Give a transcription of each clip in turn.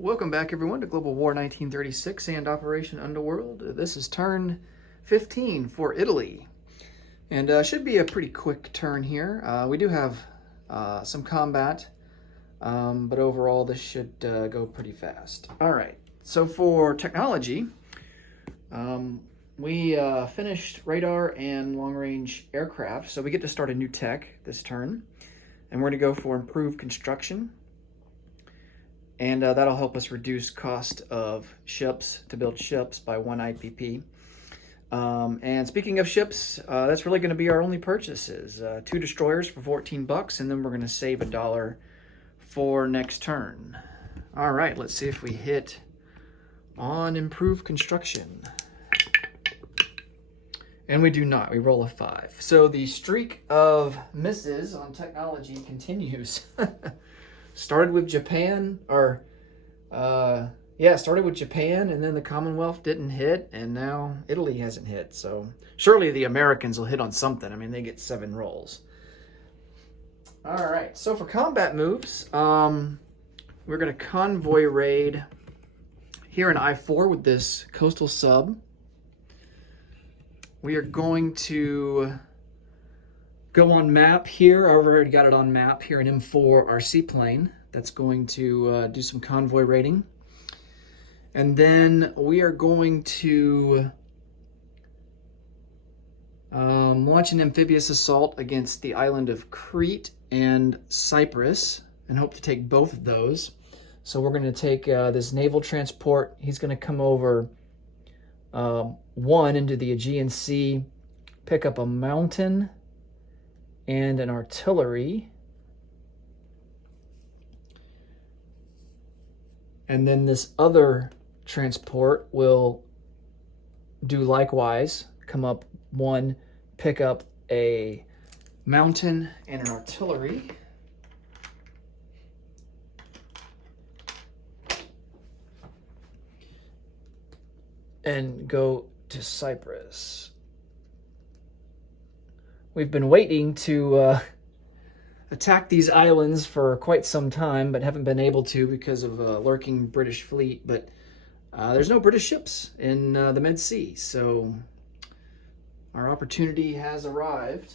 Welcome back, everyone, to Global War 1936 and Operation Underworld. This is turn 15 for Italy, and should be a pretty quick turn here. We do have some combat, but overall this should go pretty fast. All right, so for technology, we finished radar and long-range aircraft, so we get to start a new tech this turn, and we're going to go for improved construction. And that'll help us reduce cost of ships to build ships by 1 IPP. And speaking of ships, that's really going to be our only purchases. 2 destroyers for 14 bucks, and then we're going to save $1 for next turn. All right, let's see if we hit on improved construction. And we do not. We roll a 5. So the streak of misses on technology continues. Started with Japan, started with Japan, and then the Commonwealth didn't hit, and now Italy hasn't hit. So surely the Americans will hit on something. I mean, they get 7 rolls. All right, so for combat moves, we're going to convoy raid here in I-4 with this coastal sub. We are going to go on map here. I've already got it on map here in M4, our seaplane. That's going to do some convoy raiding. And then we are going to launch an amphibious assault against the island of Crete and Cyprus and hope to take both of those. So we're going to take this naval transport. He's going to come over 1 into the Aegean Sea, pick up a mountain and an artillery. And then this other transport will do likewise, come up 1, pick up a mountain and an artillery. And go to Cyprus. We've been waiting to attack these islands for quite some time, but haven't been able to because of a lurking British fleet. But there's no British ships in the Med Sea, so our opportunity has arrived.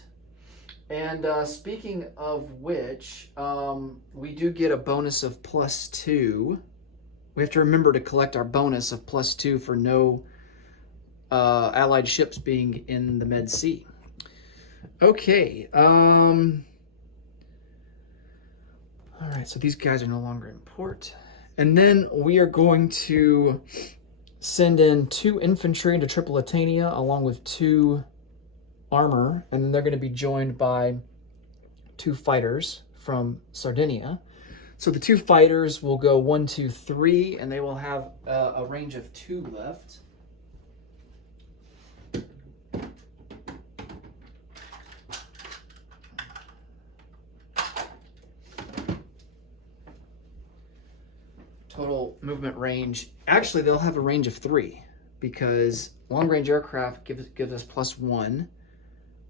And speaking of which, we do get a bonus of +2. We have to remember to collect our bonus of +2 for no Allied ships being in the Med Sea. Okay. All right, so these guys are no longer in port. And then we are going to send in 2 infantry into Tripolitania along with 2 armor, and then they're going to be joined by 2 fighters from Sardinia. So the 2 fighters will go 1, 2, 3, and they will have a range of 2 left. Total movement range. Actually, they'll have a range of 3 because long-range aircraft gives us +1,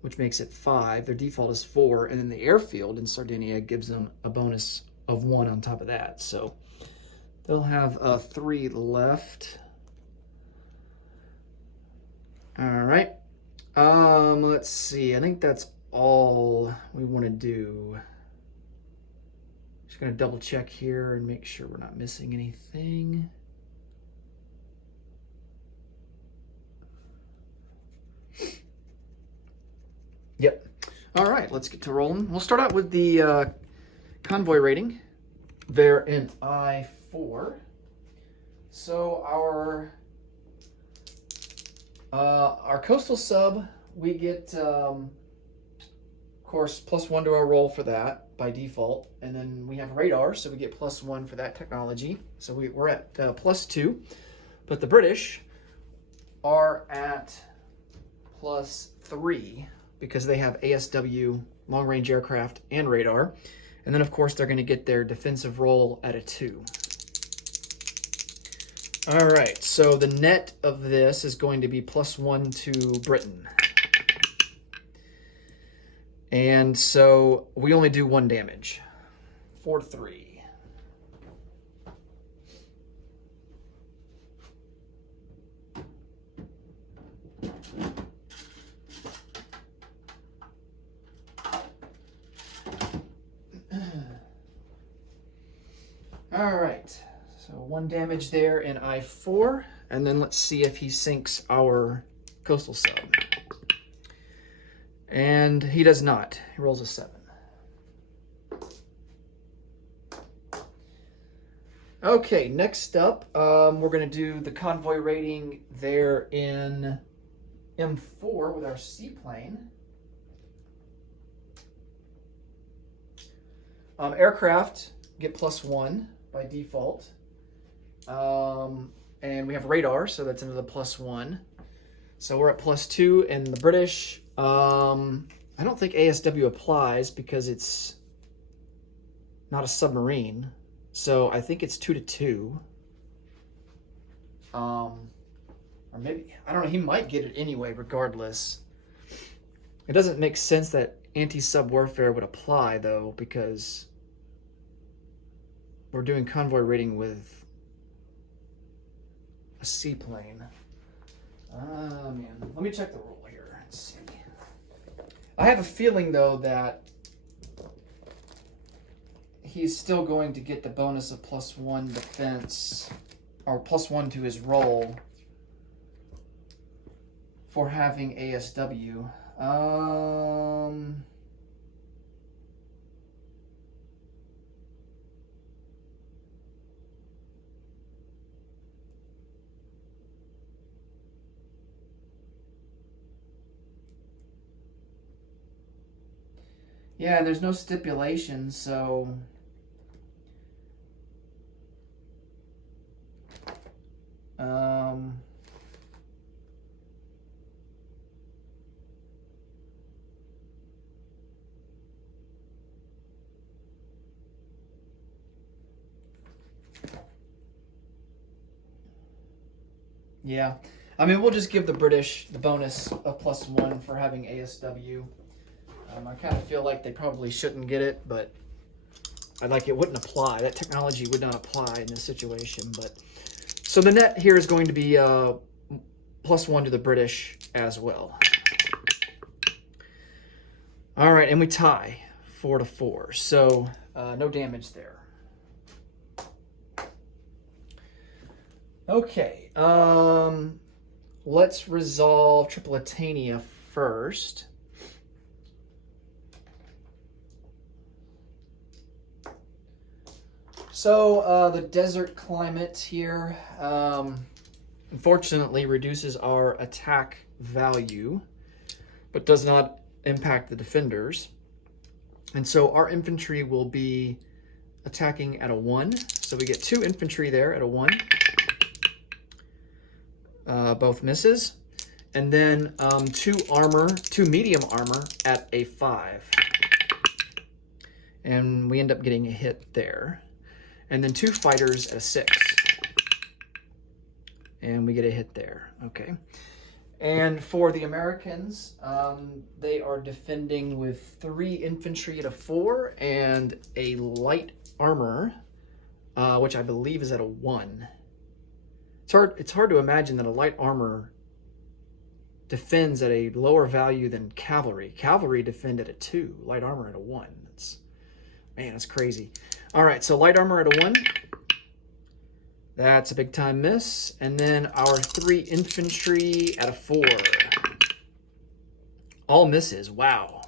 which makes it 5. Their default is 4, and then the airfield in Sardinia gives them a bonus of 1 on top of that. So they'll have 3 left. All right. Let's see. I think that's all we want to do. Just going to double check here and make sure we're not missing anything. Yep. All right, let's get to rolling. We'll start out with the convoy rating there in I-4. So our coastal sub, we get, of course, +1 to our roll for that by default. And then we have radar, so we get +1 for that technology. So we're at +2. But the British are at +3 because they have ASW, long-range aircraft, and radar. And then, of course, they're going to get their defensive roll at a 2. All right, so the net of this is going to be +1 to Britain. And so we only do 1 damage. 4 to 3. All right, so 1 damage there in I-4, and then let's see if he sinks our coastal sub. And he does not. He rolls a 7. Okay, next up, we're going to do the convoy rating there in M4 with our seaplane. Aircraft get +1 by default. And we have radar, so that's another +1. So we're at +2, and the British, I don't think ASW applies because it's not a submarine. So I think it's 2-2. Or maybe, I don't know, he might get it anyway, regardless. It doesn't make sense that anti-sub warfare would apply, though, because we're doing convoy rating with a seaplane. Man, let me check the rule here and see. I have a feeling, though, that he's still going to get the bonus of +1 defense, or +1 to his roll for having ASW. Yeah, there's no stipulation, so yeah. I mean, we'll just give the British the bonus of +1 for having ASW. I kind of feel like they probably shouldn't get it, but it wouldn't apply. That technology would not apply in this situation. But so the net here is going to be +1 to the British as well. All right, and we tie 4-4. So no damage there. Okay, let's resolve Tripolitania first. So the desert climate here, unfortunately, reduces our attack value, but does not impact the defenders. And so our infantry will be attacking at a 1. So we get 2 infantry there at a 1. Both misses. And then 2 medium armor at a 5. And we end up getting a hit there. And then 2 fighters at a 6. And we get a hit there. Okay. And for the Americans, they are defending with 3 infantry at a 4 and a light armor, which I believe is at a 1. It's hard to imagine that a light armor defends at a lower value than cavalry. Cavalry defend at a 2, light armor at a 1. That's crazy. All right, so light armor at a 1. That's a big time miss. And then our 3 infantry at a 4. All misses. Wow.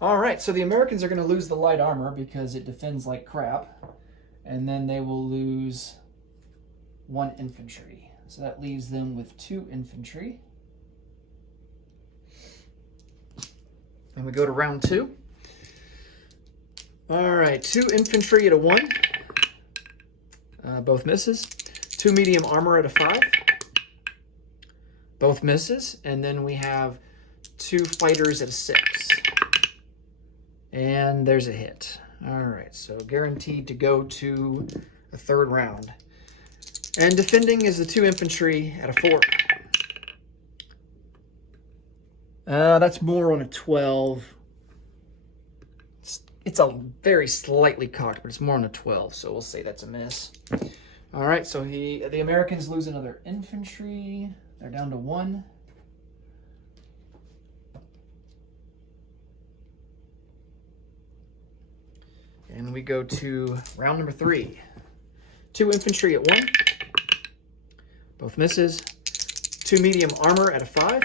All right, so the Americans are going to lose the light armor because it defends like crap. And then they will lose 1 infantry. So that leaves them with 2 infantry. And we go to round 2. All right, 2 infantry at a 1. Both misses. 2 medium armor at a 5. Both misses. And then we have 2 fighters at a 6. And there's a hit. All right, so guaranteed to go to a 3rd round. And defending is the 2 infantry at a 4. That's more on a 12. It's a very slightly cocked, but it's more on a 12, so we'll say that's a miss. All right, so the Americans lose another infantry. They're down to 1. And we go to round number 3. 2 infantry at 1. Both misses. 2 medium armor at a 5.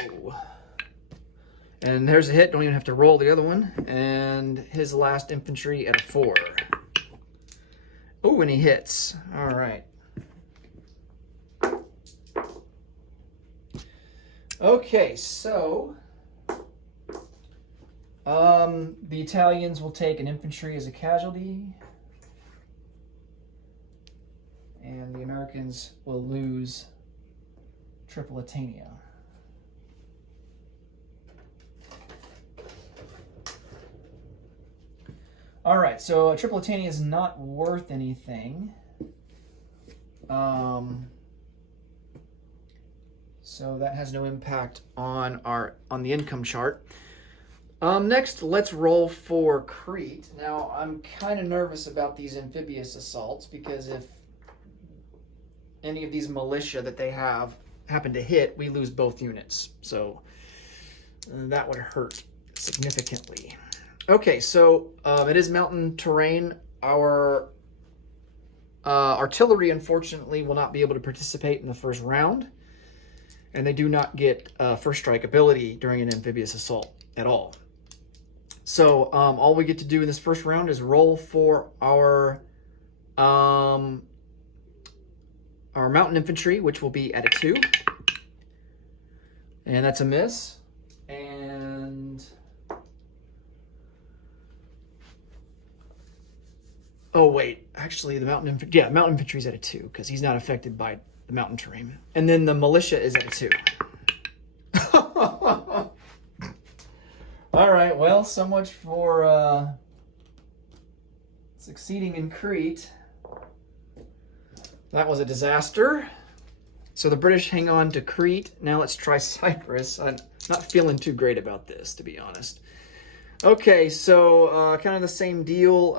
Oh. And there's a hit. Don't even have to roll the other one. And his last infantry at a 4. Oh, and he hits. All right. Okay, so the Italians will take an infantry as a casualty, and the Americans will lose Tripolitania. All right, so Tripolitania is not worth anything. So that has no impact on the income chart. Next, let's roll for Crete. Now, I'm kind of nervous about these amphibious assaults because if any of these militia that they have happen to hit, we lose both units. So that would hurt significantly. Okay, so it is mountain terrain. Our artillery, unfortunately, will not be able to participate in the first round. And they do not get first strike ability during an amphibious assault at all. So all we get to do in this first round is roll for our mountain infantry, which will be at a 2. And that's a miss. And oh wait, actually the mountain infantry's at a 2 because he's not affected by the mountain terrain. And then the militia is at a 2. All right, well, so much for succeeding in Crete. That was a disaster. So the British hang on to Crete. Now let's try Cyprus. I'm not feeling too great about this, to be honest. Okay, so kind of the same deal.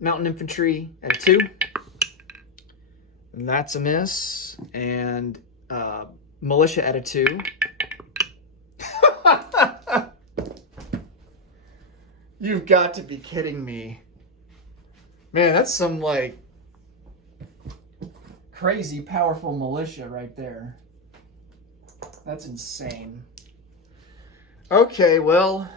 Mountain infantry at a 2. And that's a miss. And militia at a 2. You've got to be kidding me. Man, that's some, like, crazy powerful militia right there. That's insane. Okay, well,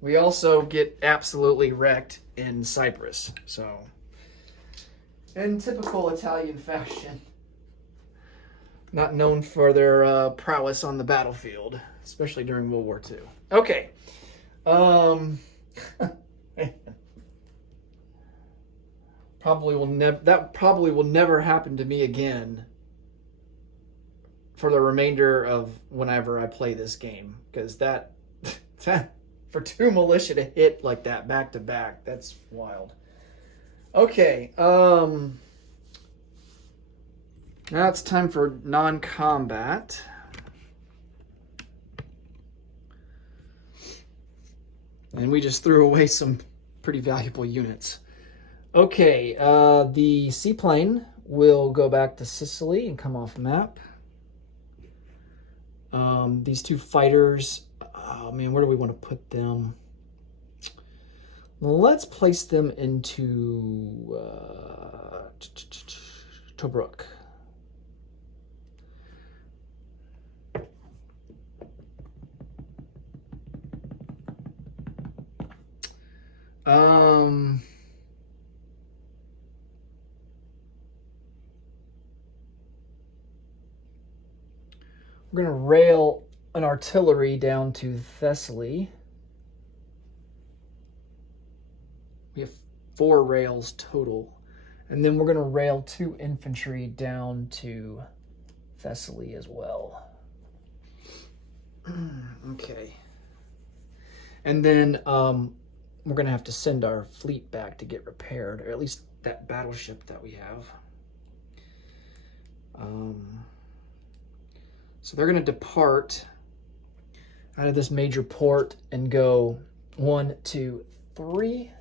we also get absolutely wrecked in Cyprus. So, in typical Italian fashion, not known for their prowess on the battlefield, especially during World War II. Okay. Probably will never happen to me again for the remainder of whenever I play this game, because that for 2 militia to hit like that back to back, that's wild. Okay, now it's time for non-combat. And we just threw away some pretty valuable units. Okay, the seaplane will go back to Sicily and come off map. These 2 fighters, oh man, where do we want to put them? Let's place them into Tobruk. We're going to rail an artillery down to Thessaly. We have 4 rails total. And then we're going to rail 2 infantry down to Thessaly as well. Okay. And then we're going to have to send our fleet back to get repaired, or at least that battleship that we have. So they're going to depart out of this major port and go 1, 2, 3,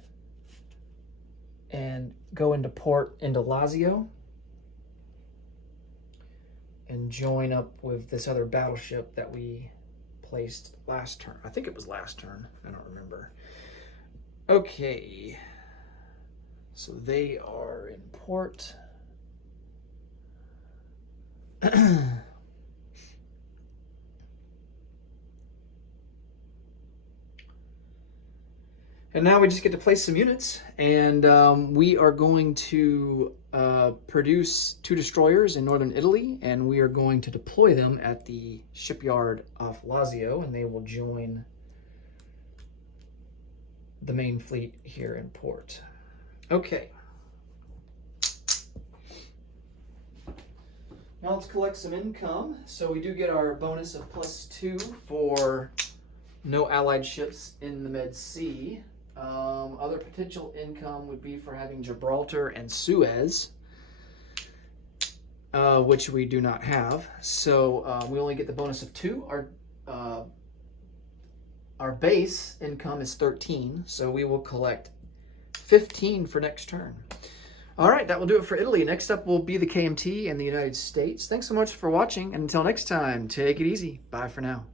and go into port into Lazio and join up with this other battleship that we placed last turn. I think it was last turn. I don't remember. Okay. So they are in port. And now we just get to place some units, and we are going to produce 2 destroyers in northern Italy, and we are going to deploy them at the shipyard off Lazio, and they will join the main fleet here in port. Okay. Now let's collect some income. So we do get our bonus of +2 for no allied ships in the Med Sea. Other potential income would be for having Gibraltar and Suez, which we do not have. So we only get the bonus of 2. Our base income is 13, so we will collect 15 for next turn. All right, that will do it for Italy. Next up will be the KMT and the United States. Thanks so much for watching, and until next time, take it easy. Bye for now.